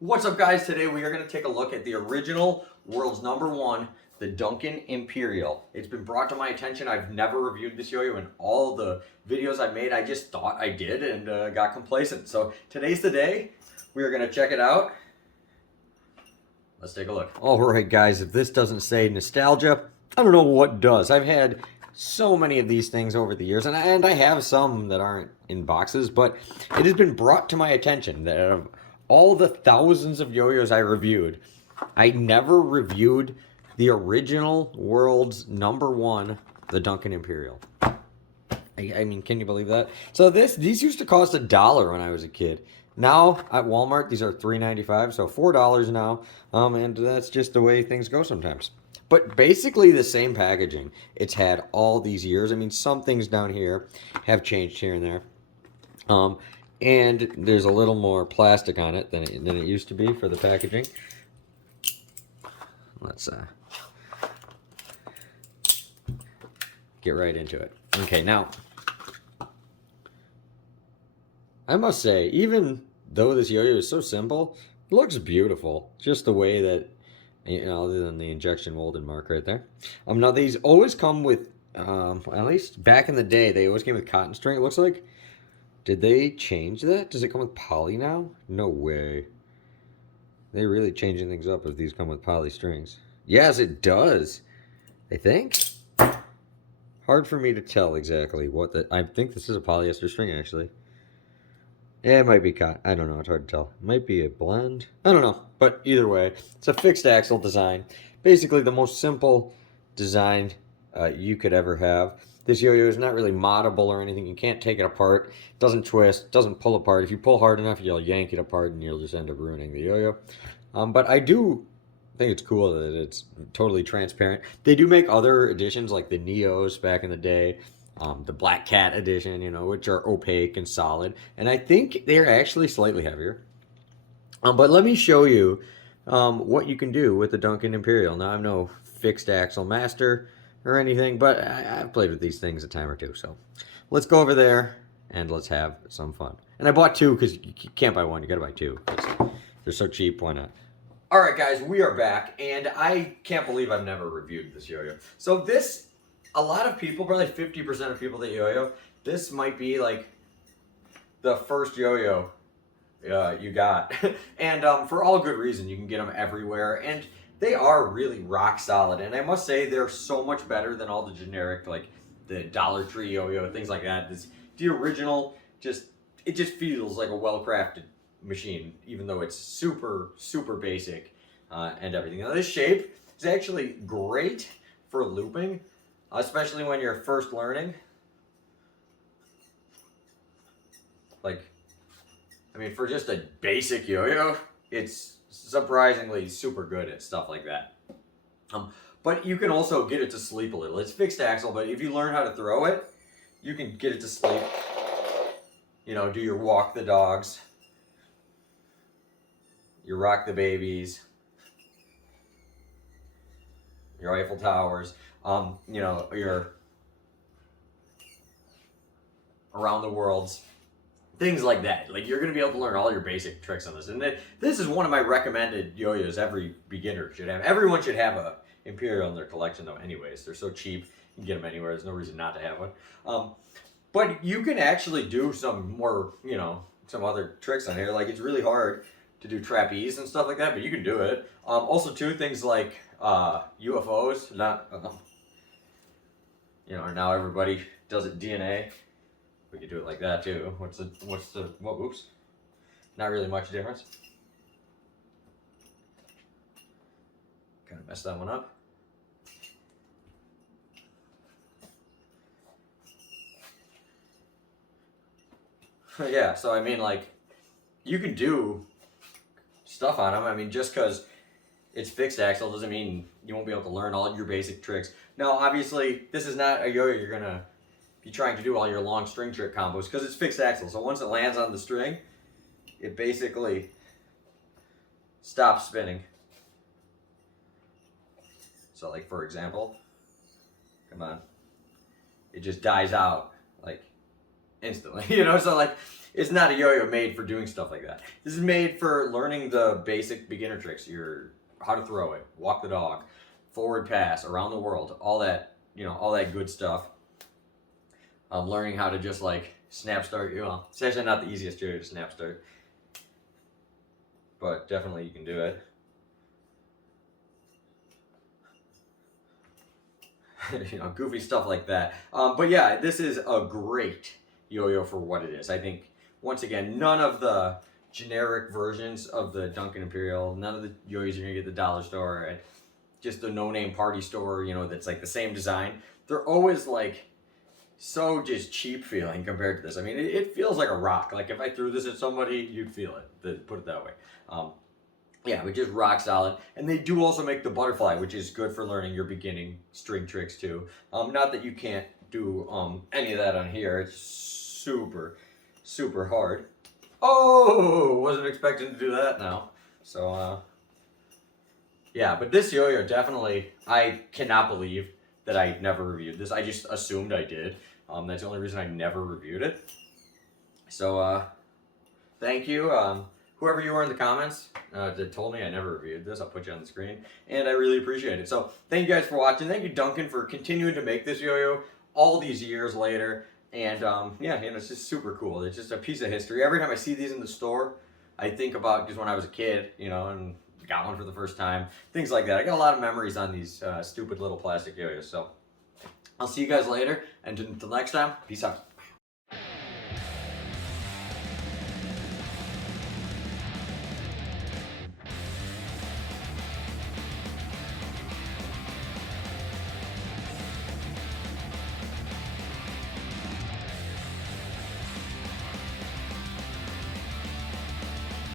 What's up, guys? Today we are going to take a look at the original world's #1, the Duncan Imperial. It's been brought to my attention. I've never reviewed this yo-yo in all the videos I made. I just thought I did and got complacent. So today's the day. We are going to check it out. Let's take a look. All right, guys, if this doesn't say nostalgia, I don't know what does. I've had so many of these things over the years, and I have some that aren't in boxes, but it has been brought to my attention that out of all the thousands of yo-yos I reviewed, I never reviewed the original world's #1, the Duncan Imperial. I mean, can you believe that? So these used to cost $1 when I was a kid. Now at Walmart, these are $3.95, so $4 now, and that's just the way things go sometimes. But basically the same packaging it's had all these years. I mean, some things down here have changed here and there. And there's a little more plastic on it than it used to be for the packaging. Let's get right into it. Okay, now, I must say, even though this yo-yo is so simple, it looks beautiful. Just the way that, you know, other than the injection molded mark right there. Now these always come with, at least back in the day, they always came with cotton string, it looks like. Did they change that? Does it come with poly now? No way. They're really changing things up if these come with poly strings. Yes, it does. I think. Hard for me to tell exactly what the... I think this is a polyester string, actually. Yeah, it might be cotton. I don't know. It's hard to tell. It might be a blend. I don't know. But either way, it's a fixed axle design. Basically, the most simple design you could ever have. This yo-yo is not really moddable or anything. You can't take it apart. It doesn't twist. Doesn't pull apart. If you pull hard enough, you'll yank it apart and you'll just end up ruining the yo-yo. But I do think it's cool that it's totally transparent. They do make other editions like the Neos back in the day. The Black Cat edition, you know, which are opaque and solid. And I think they're actually slightly heavier. But let me show you what you can do with the Duncan Imperial. Now, I'm no fixed axle master or anything, but I've played with these things a time or two. So let's go over there and let's have some fun. And I bought two because you can't buy one. You got to buy two. They're so cheap. Why not? All right, guys, we are back. And I can't believe I've never reviewed this yo-yo. So this... a lot of people, probably 50% of people that yo-yo, this might be like the first yo-yo you got. And for all good reason, you can get them everywhere. And they are really rock solid. And I must say, they're so much better than all the generic, like the Dollar Tree yo-yo, things like that. The original, it just feels like a well-crafted machine, even though it's super, super basic and everything. Now, this shape is actually great for looping. Especially when you're first learning. Like, I mean, for just a basic yo-yo, it's surprisingly super good at stuff like that. But you can also get it to sleep a little. It's fixed axle, but if you learn how to throw it, you can get it to sleep. You know, do your walk the dogs. Your rock the babies. Your Eiffel Towers. You know, your around the worlds, things like that. Like, you're going to be able to learn all your basic tricks on this. And this is one of my recommended yo-yos every beginner should have. Everyone should have a Imperial in their collection, though, anyways. They're so cheap, you can get them anywhere. There's no reason not to have one. But you can actually do some more, you know, some other tricks on here. Like, it's really hard to do trapeze and stuff like that, but you can do it. Also, too, things like UFOs, you know, now everybody does it DNA. We could do it like that too. Oops. Not really much difference. Kind of messed that one up. Yeah, so I mean, like, you can do stuff on them. I mean, just because it's fixed axle doesn't mean you won't be able to learn all your basic tricks. Now, obviously, this is not a yo-yo you're going to be trying to do all your long string trick combos because it's fixed axle. So once it lands on the string, it basically stops spinning. So, like, for example, come on, it just dies out. Like, instantly. You know, so like, it's not a yo-yo made for doing stuff like that. This is made for learning the basic beginner tricks. How to throw it, walk the dog, forward pass, around the world, all that, you know, all that good stuff. Learning how to just like snap start. You know, it's actually not the easiest yo-yo to snap start, but definitely you can do it. You know, goofy stuff like that. But yeah, this is a great yo-yo for what it is. I think, once again, none of the generic versions of the Duncan Imperial, none of the yo-yos you're gonna get at the dollar store, and just the no-name party store, you know, that's like the same design. They're always like so just cheap feeling compared to this. I mean, it feels like a rock. Like if I threw this at somebody, you'd feel it. Put it that way. Yeah, but just rock solid. And they do also make the butterfly, which is good for learning your beginning string tricks too. Not that you can't do any of that on here. It's super, super hard. Oh, wasn't expecting to do that now. So, yeah, but this yo-yo definitely, I cannot believe that I never reviewed this. I just assumed I did. That's the only reason I never reviewed it. So, thank you. Whoever you were in the comments that told me I never reviewed this, I'll put you on the screen. And I really appreciate it. So thank you guys for watching. Thank you, Duncan, for continuing to make this yo-yo all these years later. And yeah, you know, it's just super cool. It's just a piece of history. Every time I see these in the store, I think about just when I was a kid, you know, and got one for the first time. Things like that. I got a lot of memories on these stupid little plastic yo-yos. So I'll see you guys later. And until next time, peace out.